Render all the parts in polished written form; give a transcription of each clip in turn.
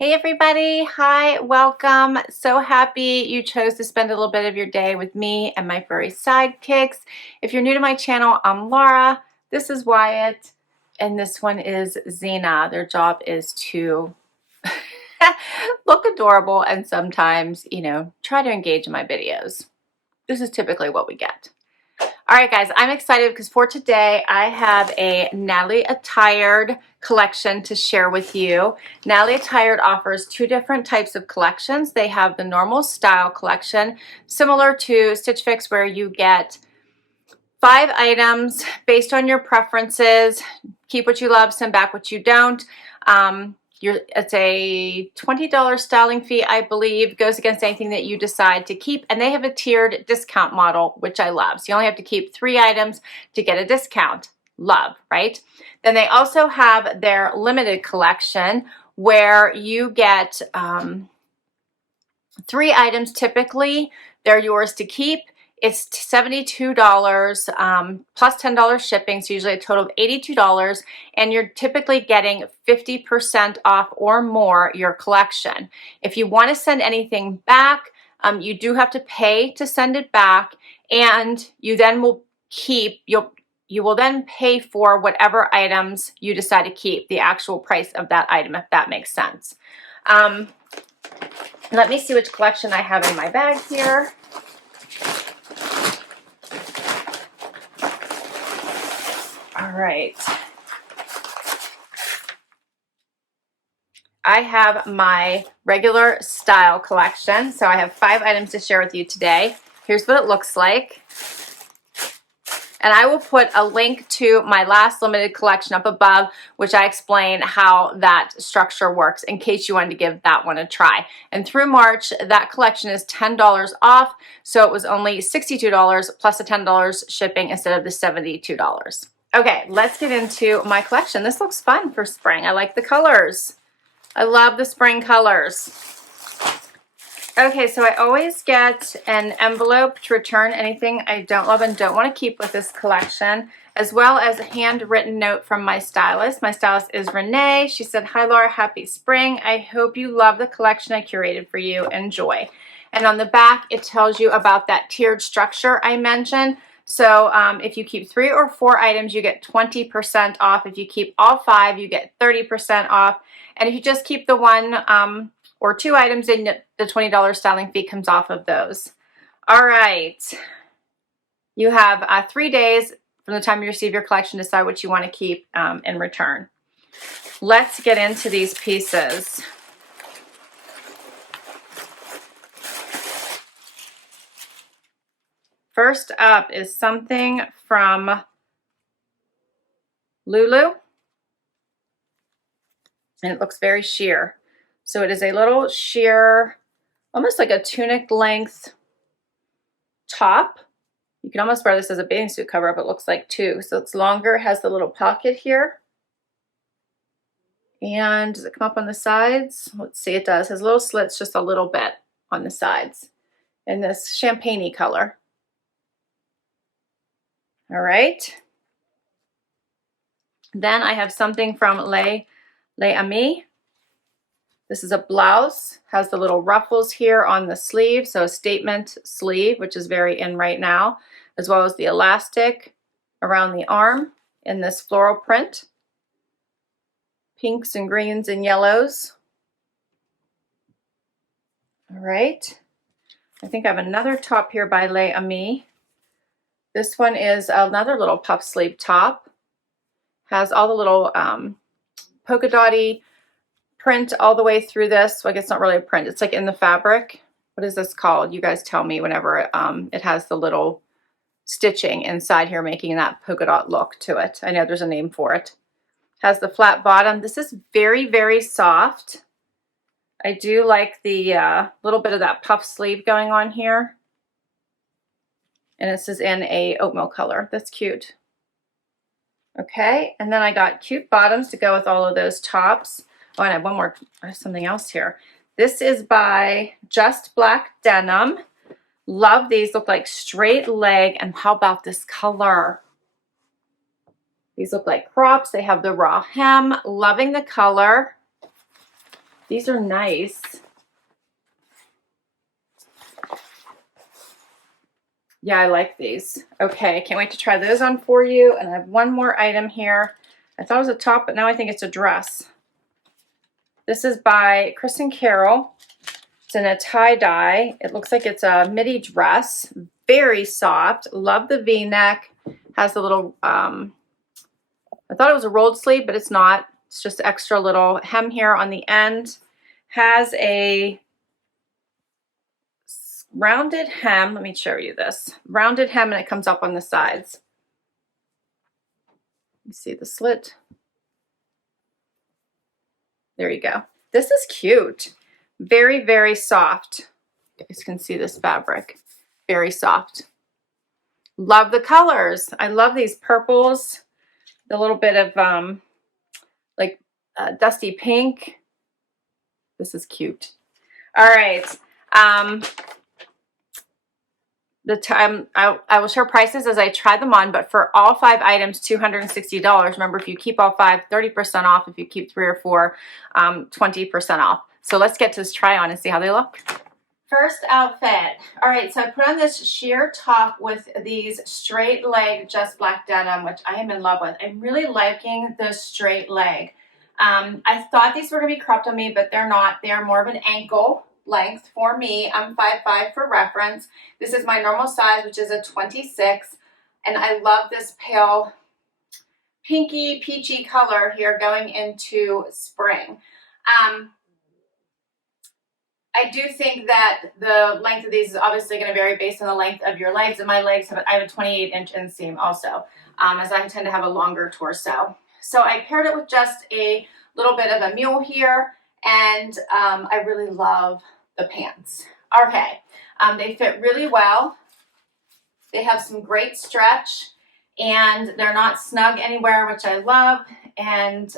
Hey everybody, hi, welcome. So happy you chose to spend a little bit of your day with me and my furry sidekicks. If you're new to my channel, I'm Laura, this is Wyatt, and this one is Xena. Their job is to look adorable and sometimes, try to engage in my videos. This is typically what we get. All right, guys, I'm excited because for today I have a Natalie Attired collection to share with you. Natalie Attired offers two different types of collections. They have the normal style collection, similar to Stitch Fix, where you get 5 items based on your preferences. Keep what you love, send back what you don't. It's a $20 styling fee, I believe, goes against anything that you decide to keep. And they have a tiered discount model, which I love. So you only have to keep 3 items to get a discount. Love, right? Then they also have their limited collection where you get 3 items typically. They're yours to keep. It's $72 plus $10 shipping, so usually a total of $82, and you're typically getting 50% off or more your collection. If you want to send anything back, you do have to pay to send it back, and you then will keep, you will then pay for whatever items you decide to keep, the actual price of that item, if that makes sense. Let me see which collection I have in my bag here. All right. I have my regular style collection. So I have 5 items to share with you today. Here's what it looks like. And I will put a link to my last limited collection up above, which I explain how that structure works in case you wanted to give that one a try. And through March, that collection is $10 off. So it was only $62 plus the $10 shipping instead of the $72. Okay, let's get into my collection. This looks fun for spring. I like the colors. I love the spring colors. Okay, so I always get an envelope to return anything I don't love and don't want to keep with this collection, as well as a handwritten note from my stylist. My stylist is Renee. She said, "Hi Laura, happy spring. I hope you love the collection I curated for you. Enjoy." And on the back, it tells you about that tiered structure I mentioned. So if you keep 3 or 4 items, you get 20% off. If you keep all 5, you get 30% off. And if you just keep the 1 or 2 items, then the $20 styling fee comes off of those. All right. You have 3 days from the time you receive your collection to decide what you want to keep in return. Let's get into these pieces. First up is something from LuLu, and it looks very sheer. So it is a little sheer, almost like a tunic length top. You can almost wear this as a bathing suit cover up, it looks like too. So it's longer, it has the little pocket here. And does it come up on the sides? Let's see, it does. It has little slits just a little bit on the sides in this champagne-y color. All right. Then I have something from Les Amis. This is a blouse, has the little ruffles here on the sleeve, so a statement sleeve, which is very in right now, as well as the elastic around the arm in this floral print. Pinks and greens and yellows. All right. I think I have another top here by Les Amis. This one is another little puff sleeve top. Has all the little polka dotty print all the way through this. Well, I guess it's not really a print. It's like in the fabric. What is this called? You guys tell me whenever it has the little stitching inside here, making that polka dot look to it. I know there's a name for it. Has the flat bottom. This is very, very soft. I do like the little bit of that puff sleeve going on here. And this is in a oatmeal color. That's cute. Okay, and then I got cute bottoms to go with all of those tops. Oh, and I have one more, I have something else here. This is by Just Black Denim. Love these, look like straight leg. And how about this color? These look like crops. They have the raw hem. Loving the color. These are nice. Yeah, I like these. Okay, can't wait to try those on for you. And I have one more item here. I thought it was a top, but now I think it's a dress. This is by Kristen Carroll. It's in a tie-dye. It looks like it's a midi dress. Very soft. Love the V-neck. Has a little, I thought it was a rolled sleeve, but it's not. It's just extra little hem here on the end. Has a rounded hem. Let me show you this. Rounded hem, and it comes up on the sides. You see the slit? There you go. This is cute. Very, very soft. You guys can see this fabric. Very soft. Love the colors. I love these purples. The little bit of like dusty pink. This is cute. All right. I will share prices as I try them on, but for all 5 items, $260. Remember, if you keep all 5, 30% off. If you keep 3 or 4, 20% off. So let's get to this try on and see how they look. First outfit. All right, so I put on this sheer top with these straight leg Just Black denim, which I am in love with. I'm really liking the straight leg. I thought these were going to be cropped on me, but they're not. They're more of an ankle length for me. I'm 5'5" for reference. This is my normal size, which is a 26, and I love this pale pinky peachy color here going into spring. I do think that the length of these is obviously going to vary based on the length of your legs, and my legs have, I have a 28-inch inseam also, as I tend to have a longer torso. So I paired it with just a little bit of a mule here, and I really love the pants. Okay, they fit really well. They have some great stretch, and they're not snug anywhere, which I love, and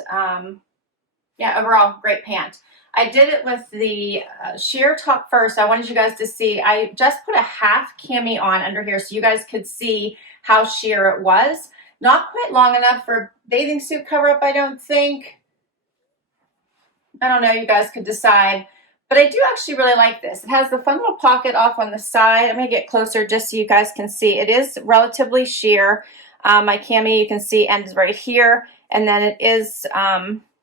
yeah, overall, great pant. I did it with the sheer top first. I wanted you guys to see. I just put a half cami on under here so you guys could see how sheer it was. Not quite long enough for bathing suit cover up, I don't think. I don't know, you guys could decide. But I do actually really like this. It has the fun little pocket off on the side. I'm going to get closer just so you guys can see. It is relatively sheer. My cami, you can see, ends right here. And then it is,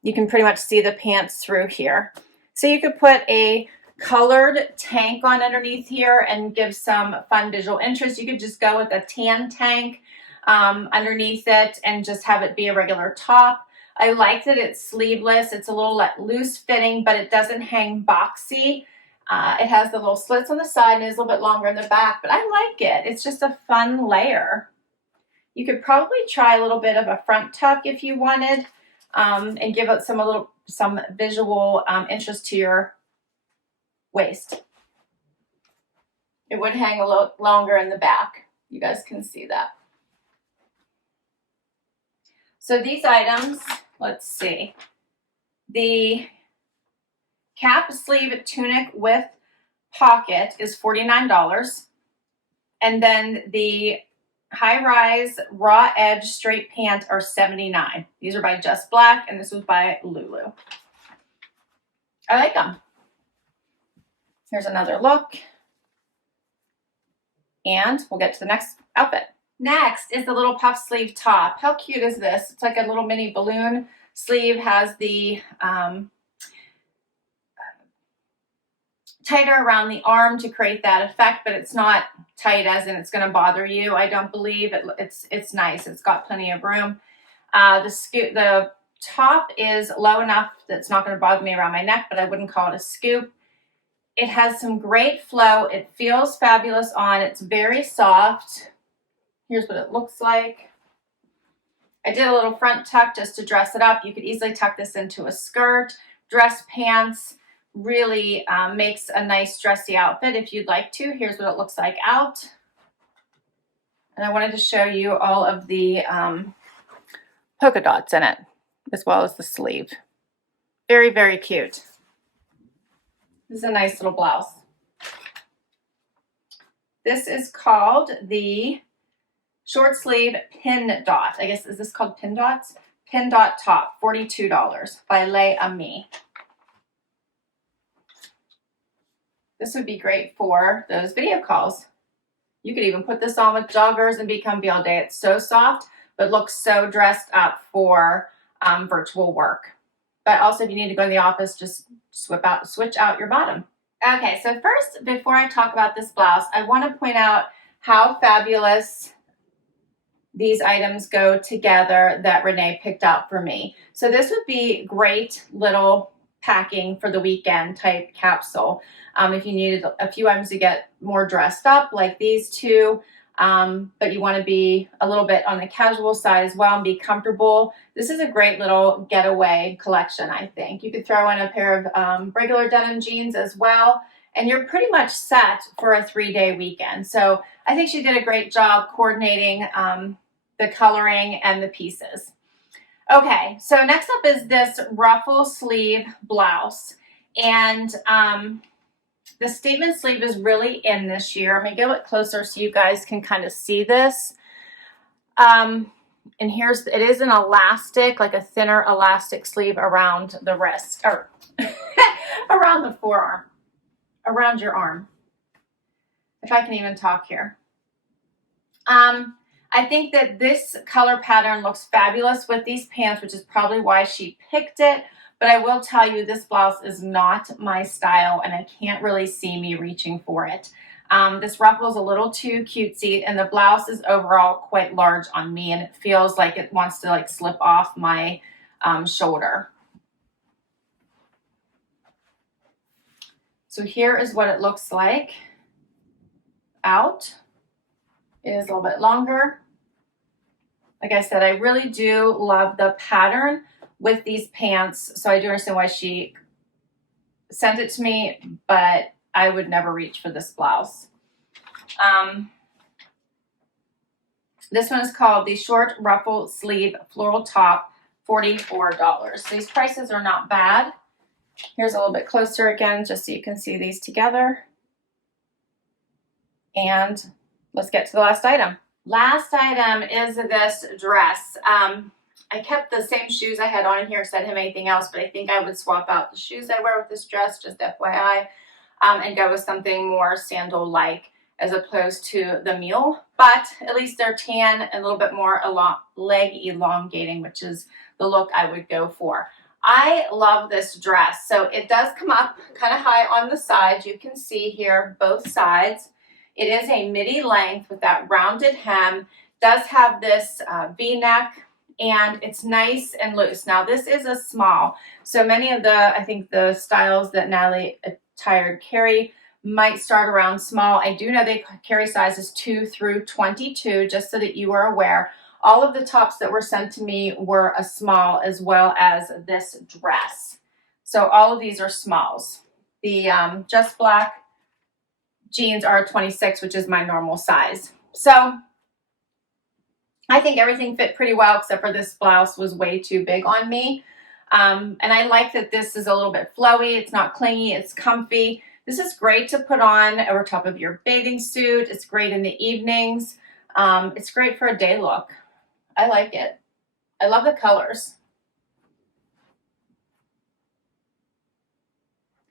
you can pretty much see the pants through here. So you could put a colored tank on underneath here and give some fun visual interest. You could just go with a tan tank underneath it and just have it be a regular top. I like that it's sleeveless. It's a little loose fitting, but it doesn't hang boxy. It has the little slits on the side and is a little bit longer in the back, but I like it. It's just a fun layer. You could probably try a little bit of a front tuck if you wanted, and give it some visual interest to your waist. It would hang a little longer in the back. You guys can see that. So these items, let's see. The cap sleeve tunic with pocket is $49. And then the high-rise raw edge straight pant are $79. These are by Just Black, and this was by LuLu. I like them. Here's another look. And we'll get to the next outfit. Next is the little puff sleeve top. How cute is this? It's like a little mini balloon sleeve. Has the tighter around the arm to create that effect, but it's not tight as in it's going to bother you. I don't believe it. It's nice. It's got plenty of room. The top is low enough that it's not going to bother me around my neck, but I wouldn't call it a scoop. It has some great flow. It feels fabulous on. It's very soft. Here's what it looks like. I did a little front tuck just to dress it up. You could easily tuck this into a skirt, dress pants. Really makes a nice dressy outfit if you'd like to. Here's what it looks like out. And I wanted to show you all of the polka dots in it, as well as the sleeve. Very, very cute. This is a nice little blouse. This is called the short sleeve pin dot. I guess, is this called pin dots? Pin dot top, $42 by Les Amis. This would be great for those video calls. You could even put this on with joggers and be comfy all day. It's so soft, but looks so dressed up for virtual work. But also if you need to go to the office, just switch out your bottom. Okay, so first, before I talk about this blouse, I want to point out how fabulous these items go together that Renee picked out for me. So this would be great little packing for the weekend type capsule. If you needed a few items to get more dressed up, like these two, but you want to be a little bit on the casual side as well and be comfortable, this is a great little getaway collection, I think. You could throw in a pair of regular denim jeans as well, and you're pretty much set for a 3-day weekend. So I think she did a great job coordinating the coloring and the pieces. Okay, so next up is this ruffle sleeve blouse. And the statement sleeve is really in this year. I'm gonna get it closer so you guys can kind of see this. And it is an elastic, like a thinner elastic sleeve around the wrist, or around the forearm, around your arm. If I can even talk here. I think that this color pattern looks fabulous with these pants, which is probably why she picked it. But I will tell you, this blouse is not my style, and I can't really see me reaching for it. This ruffle is a little too cutesy, and the blouse is overall quite large on me, and it feels like it wants to like slip off my shoulder. So here is what it looks like out. It is a little bit longer. Like I said, I really do love the pattern with these pants, so I do understand why she sent it to me, but I would never reach for this blouse. This one is called the Short Ruffle Sleeve Floral Top, $44. These prices are not bad. Here's a little bit closer again, just so you can see these together. And let's get to the last item. Last item is this dress. I kept the same shoes I had on here, so I didn't have anything else, but I think I would swap out the shoes I wear with this dress, just FYI, and go with something more sandal-like as opposed to the mule. But at least they're tan and a little bit more leg elongating, which is the look I would go for. I love this dress. So it does come up kind of high on the sides. You can see here both sides. It is a midi length with that rounded hem. Does have this V-neck, and it's nice and loose. Now this is a small, so many of I think the styles that Natalie Attired carry might start around small. I do know they carry sizes 2 through 22, just so that you are aware. All of the tops that were sent to me were a small, as well as this dress. So all of these are smalls. The Just Black jeans are 26, which is my normal size. So I think everything fit pretty well, except for this blouse was way too big on me. And I like that this is a little bit flowy. It's not clingy. It's comfy. This is great to put on over top of your bathing suit. It's great in the evenings. It's great for a day look. I like it. I love the colors.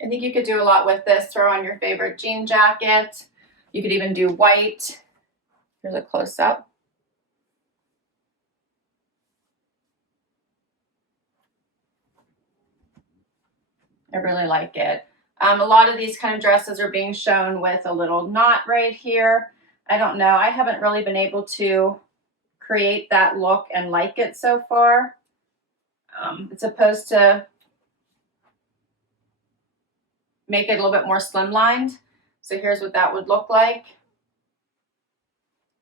I think you could do a lot with this. Throw on your favorite jean jacket. You could even do white. Here's a close-up. I really like it. A lot of these kind of dresses are being shown with a little knot right here. I don't know. I haven't really been able to create that look and like it so far. It's supposed to make it a little bit more slimlined. So here's what that would look like.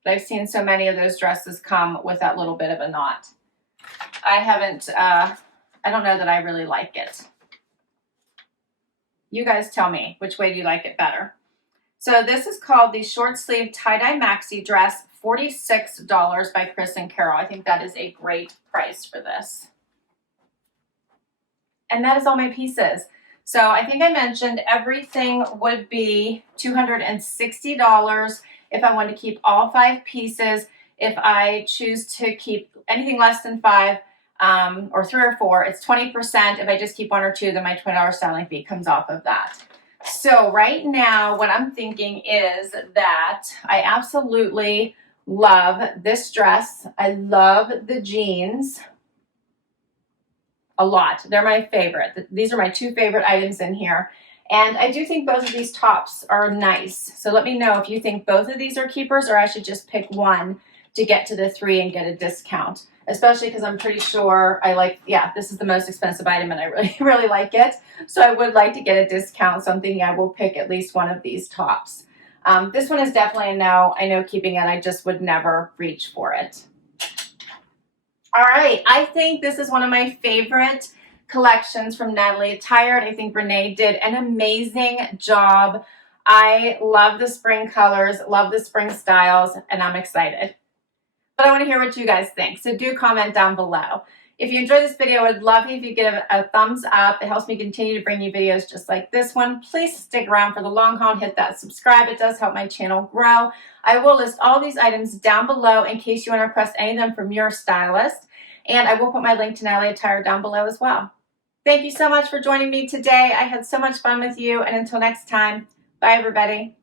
But I've seen so many of those dresses come with that little bit of a knot. I don't know that I really like it. You guys tell me, which way do you like it better? So this is called the Short Sleeve Tie-Dye Maxi Dress, $46 by Chris and Carol. I think that is a great price for this. And that is all my pieces. So I think I mentioned everything would be $260 if I want to keep all 5 pieces. If I choose to keep anything less than 5, or 3 or 4, it's 20%. If I just keep 1 or 2, then my $20 styling fee comes off of that. So right now what I'm thinking is that I absolutely love this dress. I love the jeans a lot. They're my favorite. These are my two favorite items in here. And I do think both of these tops are nice. So let me know if you think both of these are keepers or I should just pick one to get to the 3 and get a discount. Especially because I'm pretty sure I like, yeah, this is the most expensive item and I really, really like it. So I would like to get a discount. So I'm thinking I will pick at least one of these tops. This one is definitely a no. I know keeping it, I just would never reach for it. All right, I think this is one of my favorite collections from Natalie Attired. I think Renee did an amazing job. I love the spring colors, love the spring styles, and I'm excited. But I want to hear what you guys think, so do comment down below. If you enjoyed this video, I would love it if you give it a thumbs up. It helps me continue to bring you videos just like this one. Please stick around for the long haul and hit that subscribe. It does help my channel grow. I will list all these items down below in case you want to request any of them from your stylist. And I will put my link to Natalie Attired down below as well. Thank you so much for joining me today. I had so much fun with you. And until next time, bye everybody.